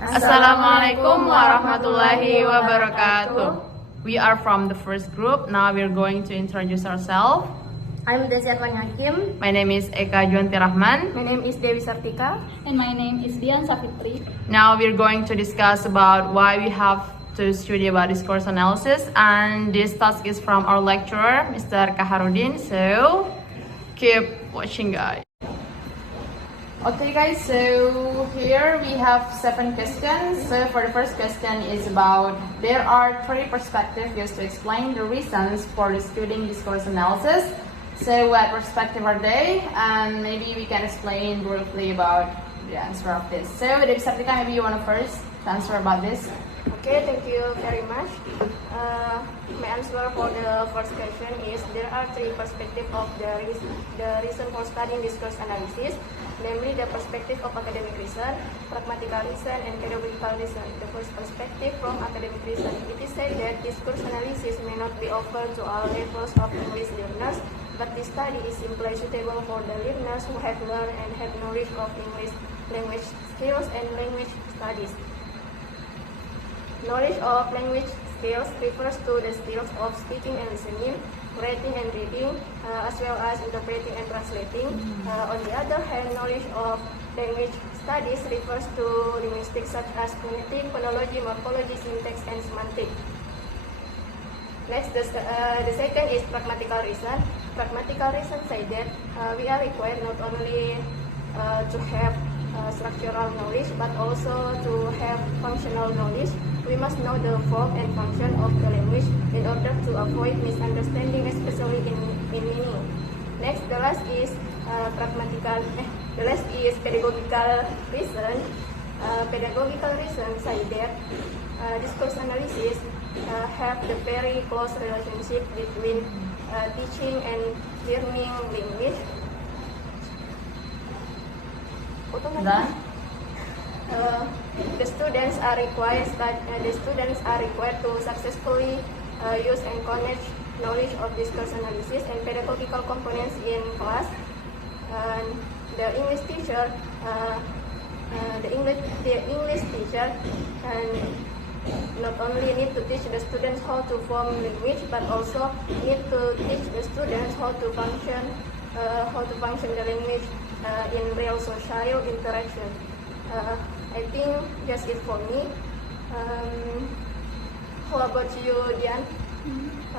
Assalamualaikum warahmatullahi wabarakatuh. We are from the first group. Now we're going to introduce ourselves. I'm DESI Hakim. My name is Eka Juanti Rahman. My name is Dewi Sartika. And my name is DIAN Safitri. Now we're going to discuss about why we have to study about discourse analysis, and this task is from our lecturer, Mr. Kaharudin. So keep watching, guys. Okay guys, so here we have 7 questions. So for the first question is about, there are 3 perspectives used to explain the reasons for studying discourse analysis. So what perspective are they? And maybe we can explain briefly about the answer of this. So Dewi Sartika, maybe you want to first answer about this? Okay, thank you very much. My answer for the first question is, there are 3 perspectives of the reason for studying discourse analysis, namely the perspective of academic reason, pragmatical reason, and pedagogical reason. The first perspective from academic reason, it is said that discourse analysis may not be offered to all levels of English learners, but this study is simply suitable for the learners who have learned and have knowledge of English language skills and language studies. Knowledge of language skills refers to the skills of speaking and listening, writing and reading, as well as interpreting and translating. On the other hand, knowledge of language studies refers to linguistics such as phonetic, phonology, morphology, syntax, and semantics. Next, the second is pragmatical reason. Pragmatical reason say that we are required not only to have structural knowledge, but also to have functional knowledge. We must know the form and function of the language in order to avoid misunderstanding, especially in meaning. Next, the last is pedagogical reason. Pedagogical reason say that discourse analysis have the very close relationship between teaching and learning language. The students are required to successfully use and connect knowledge of discourse analysis and pedagogical components in class. The English teacher not only need to teach the students how to form language, but also need to teach the students how to function the language in real social interaction. I think that's it for me. How about you, Dian?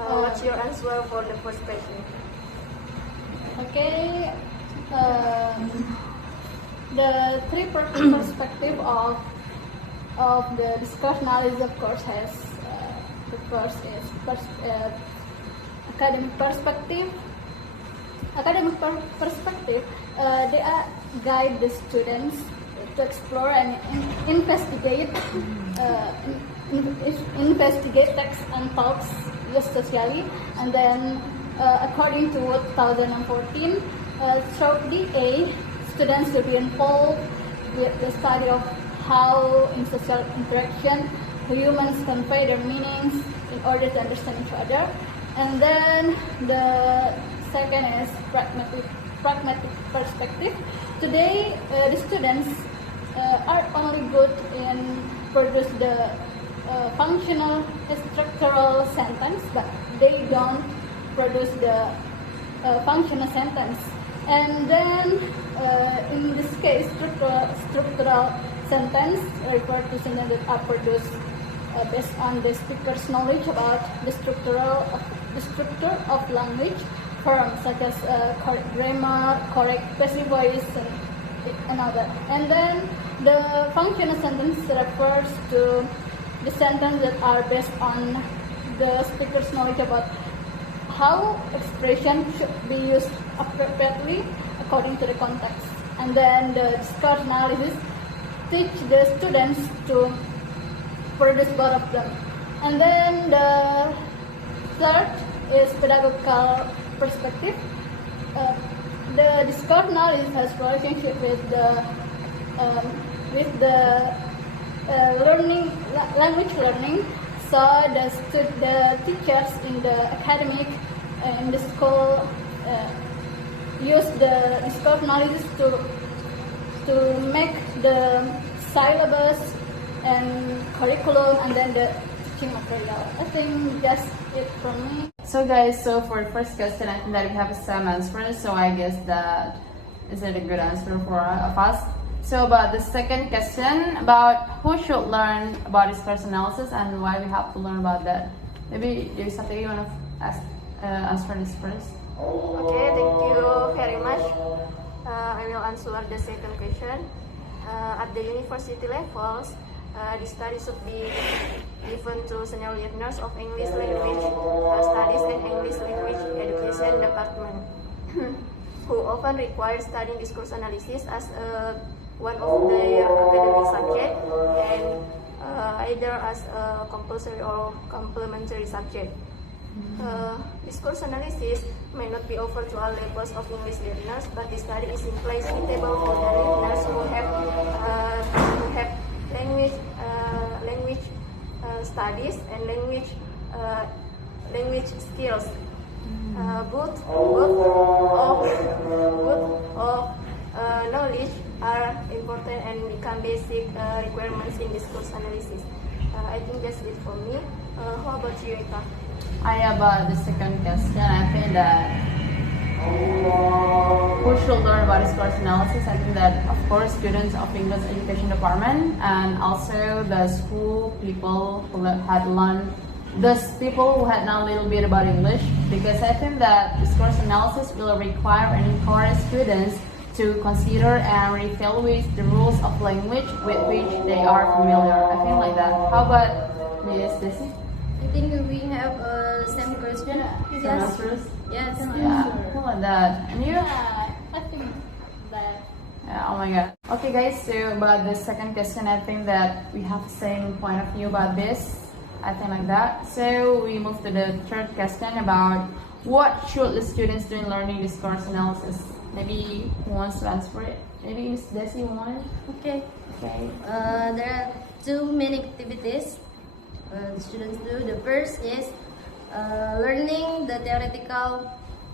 What's your answer for the first question? Okay, the 3 perspective of the discourse analysis, of course, has the first is academic perspective. Academic perspective, they guide the students to explore and investigate texts and thoughts used socially. And then, according to 2014, through DA, students will be involved with the study of how in social interaction humans convey their meanings in order to understand each other. And then the second is pragmatic perspective. Today, the students are only good in produce the functional structural sentence, but they don't produce the functional sentence. And then, in this case, structural sentence refer to sentences that are produced based on the speaker's knowledge about the structure of language forms, such as correct grammar, correct passive voice, and all that. And then the functional sentence refers to the sentences that are based on the speaker's knowledge about how expression should be used appropriately according to the context. And then the discourse analysis teach the students to produce both of them. And then the third is pedagogical perspective. The discourse analysis has relationship with the language learning. So the teachers in the academic in the school use the discourse analysis to make the syllabus curriculum, and then the teaching material. I think that's it from me. So guys, so for the first question, I think that we have some answers. So I guess that is it a good answer for us. So about the second question, about who should learn about discourse analysis and why we have to learn about that. Maybe Dewi, you want to answer this first? Okay, thank you very much. I will answer the second question. At the university levels, the study should be given to senior learners of English language studies and English language education department, who often require studying discourse analysis as one of their academic subject and either as a compulsory or complementary subject. Discourse analysis may not be offered to all levels of English learners, but the study is in place suitable for the learners who have language studies and language skills. Both of knowledge are important and become basic requirements in discourse analysis. I think that's it for me. How about you, Eka? About the second question, I think that who should learn about discourse analysis? I think that, of course, students of English education department and also the school people who had learned, those people who had known a little bit about English, because I think that discourse analysis will require and encourage students to consider and reevaluate the rules of language with which they are familiar. I think like that. How about Miss Desi? I think we have same question. Some answers? Yes. Yeah, something like that. And you? Yeah, I think that. Yeah, oh my god. Okay guys, so about the second question, I think that we have the same point of view about this. I think like that. So we move to the third question about what should the students do in learning discourse analysis? Maybe who wants to answer it? Maybe Miss Desi one? Okay. Okay. There are two main activities the students do. The first is learning the theoretical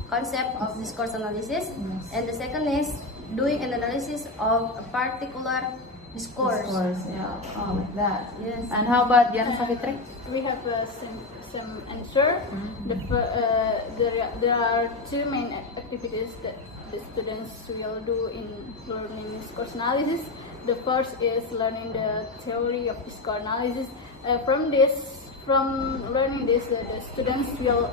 concept of discourse analysis, and the second is doing an analysis of a particular discourse. Yeah. Oh, like that. Yes. And how about Dian Savitri? We have the same answer. There are two main activities that the students will do in learning discourse analysis. The first is learning the theory of discourse analysis. From learning this, the students will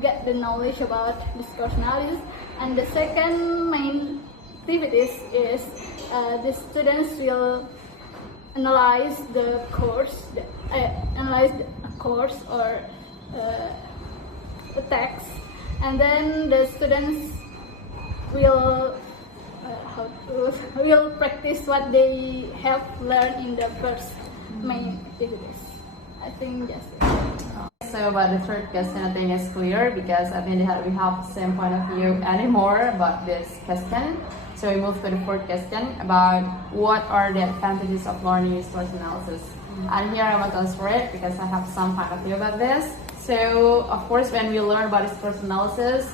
get the knowledge about discourse analysis. And the second main activities is the students will analyze the course, or the text, and then the students will practice what they have learned in the first main activities. I think that's it. So about the third question, I think it's clear because I think we have the same point of view anymore about this question. So we move to the fourth question about what are the advantages of learning discourse analysis. And here I want to answer it because I have some point of view about this. So of course, when we learn about discourse analysis,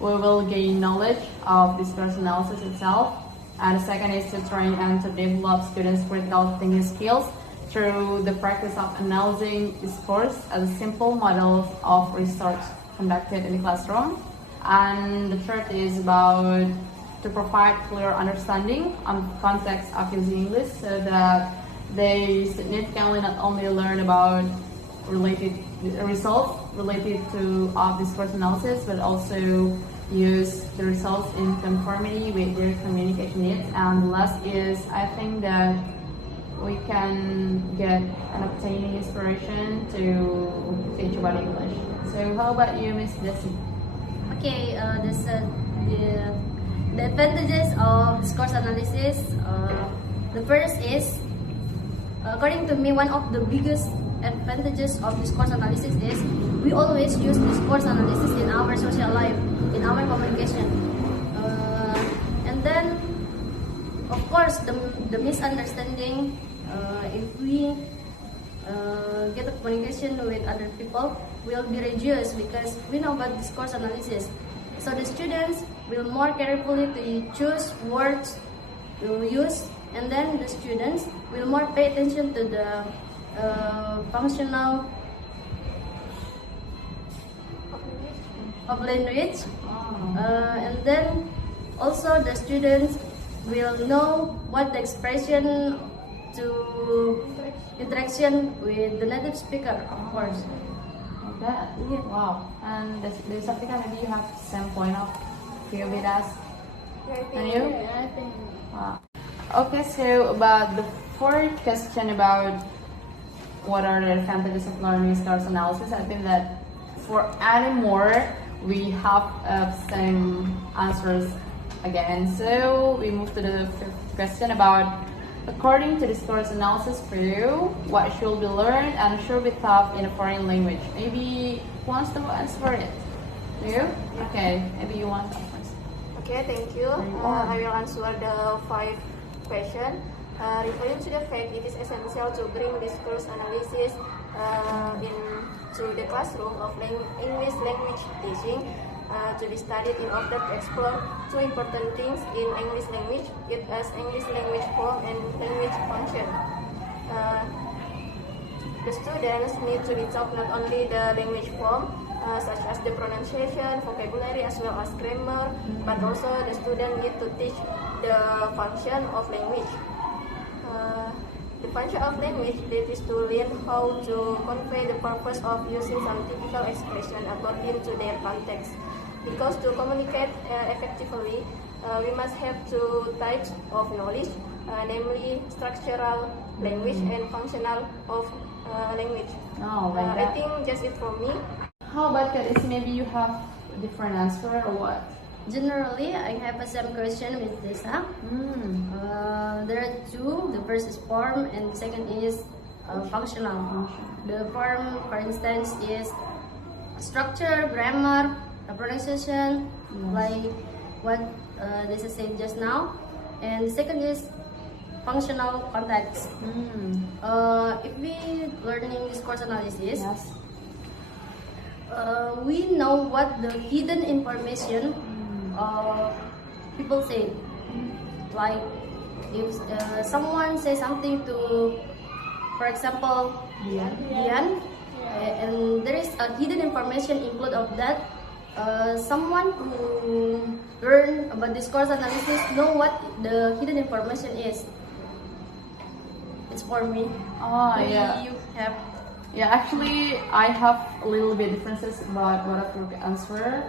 we will gain knowledge of discourse analysis itself. And the second is to train and to develop students' critical thinking skills through the practice of analyzing discourse as simple models of research conducted in the classroom. And the third is about to provide clear understanding on the context of using English so that they significantly not only learn about related results related to discourse analysis, but also use the results in conformity with their communication needs. And the last is, I think that we can get and obtain inspiration to teach about English. So how about you, Miss Desi? Okay, the advantages of discourse analysis. The first is, according to me, one of the biggest advantages of discourse analysis is we always use discourse analysis in our social life, in our communication. And then, of course, the misunderstanding, if we get a communication with other people, will be reduced because we know about discourse analysis. So the students will more carefully to choose words to use and then the students will more pay attention to the functional of language, and then also the students will know what the expression to interaction with the native speaker, of course. Like that? Yeah. Wow. And there's something maybe you have same point of view with us. And you? I think. Wow. Okay, so about the fourth question about what are the advantages of learning discourse analysis, I think that for any more we have same answers again. So we move to the fifth question about, according to discourse analysis for you, what should be learned and should be taught in a foreign language? Maybe who wants to answer it? You? Okay, maybe you want to first. Okay, thank you. I will answer the 5 questions. Referring to the fact, it is essential to bring discourse analysis into the classroom of English language teaching to be studied in order to explore 2 important things in English language, it as English language form and language function. The students need to be taught not only the language form, such as the pronunciation, vocabulary, as well as grammar, but also the student need to teach the function of language. The function of language, that is to learn how to convey the purpose of using some typical expression according to their context. Because to communicate effectively, we must have 2 types of knowledge, namely structural language and functional of language. Oh, like I that. think just it from me. How about that? Is maybe you have a different answer or what? Generally, I have a same question with Desa. There are 2. The first is form, and the second is functional. The form, for instance, is structure, grammar, pronunciation, like what Desa said just now. And the second is functional context. If we learning discourse analysis, Yes. we know what the hidden information people say. Like if someone says something to, for example, DIAN, and there is a hidden information included of that. Someone who learn about discourse analysis know what the hidden information is. It's for me. Oh, Maybe yeah. you have. Yeah, actually, I have a little bit differences about what of your answer.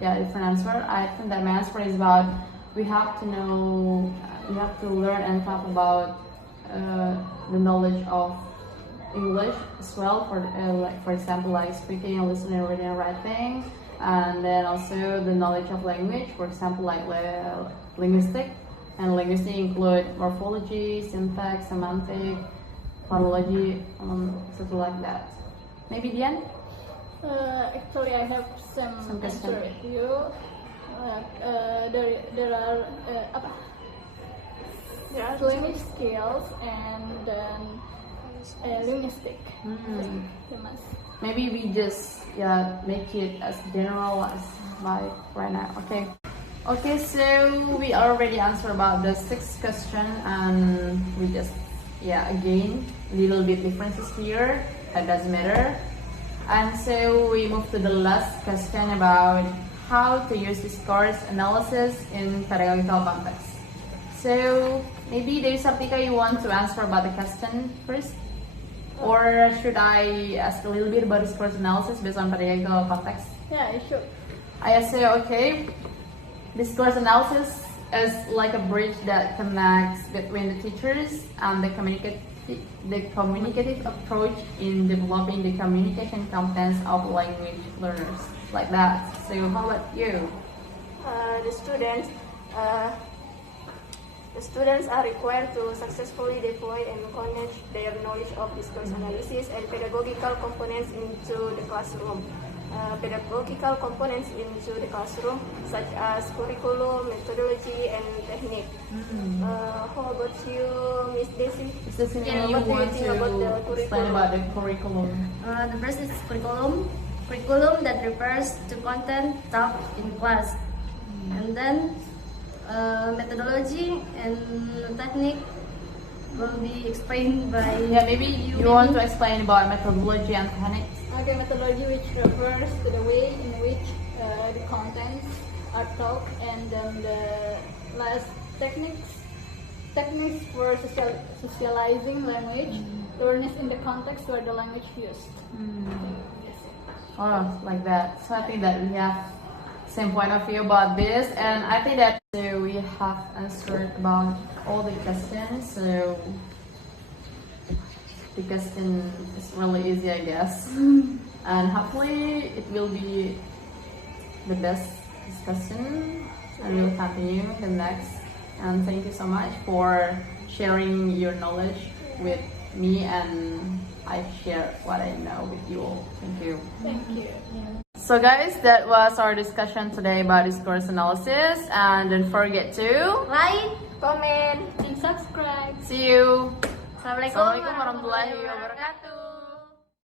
Different answer. I think that my answer is about we have to know, we have to learn and talk about the knowledge of English as well. Like for example, like speaking, listening, reading, and writing, and then also the knowledge of language. For example, like linguistic, and linguistic include morphology, syntax, semantic, phonology, something like that. Maybe DIAN? Actually, I have some question. answer with you. There are language skills and then linguistic. Maybe we just make it as general as like right now. Okay, so we already answered about the 6th question, and we just again little bit differences here. That doesn't matter. And so we move to the last question about how to use discourse analysis in pedagogical context. So maybe there is something you want to answer about the question first, or should I ask a little bit about discourse analysis based on pedagogical context? Yeah, you should. I say okay. Discourse analysis is like a bridge that connects between the teachers and the communicative approach in developing the communication competence of language learners, like that. So how about you? The students are required to successfully deploy and connect their knowledge of discourse analysis and pedagogical components into the classroom. Pedagogical components into the classroom, such as curriculum, methodology, and technique. How about you, Miss Desi? You want to explain about the curriculum? The first is curriculum. Curriculum that refers to content taught in class. And then methodology and technique will be explained by Yeah, maybe you want to explain about methodology and techniques. Okay, methodology which refers to the way in which the contents are taught, and then the last techniques for socializing language, learning in the context where the language used. Yes. Oh, like that. So I think that we have same point of view about this, and I think that we have answered about all the questions. So the question is really easy, I guess, and hopefully it will be the best discussion, and we'll continue the next. And thank you so much for sharing your knowledge with me, and I share what I know with you all. Thank you. Thank you. So guys, that was our discussion today about discourse analysis, and don't forget to like, Comment. And subscribe. see you. Assalamualaikum Assalamualaikum warahmatullahi wabarakatuh.